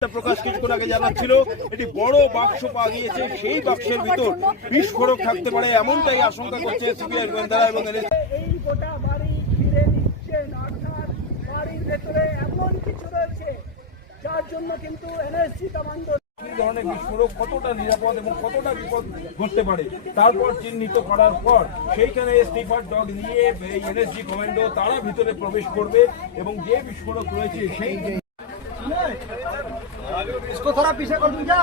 প্রকাশ কিছুক্ষণ আগে জানাচ্ছিল একটি বড় বাক্স পাওয়া গিয়েছে, সেই বাক্সের ভিতর বিস্ফোরক থাকতে পারে এমনটাই আশঙ্কা করছে সিবিআই গোয়েন্দারা এবং এই গোটা বাড়ি ঘিরে নিচ্ছেন, অর্থাৎ বাড়ির ভেতরে এমন কিছু রয়েছে যার জন্য কিন্তু এনএসজি কমান্ডো এই ধরনের বিস্ফোরক কতটা নিরাপদ এবং কতটা বিপদ ঘটতে পারে তারপর চিহ্নিত করার পর সেইখানে স্নিফার ডগ নিয়ে এই এনএসজি কমান্ডো তারা ভিতরে প্রবেশ করবে এবং যে বিস্ফোরক রয়েছে সেই इसको थोड़ा पीछे कर दूं क्या?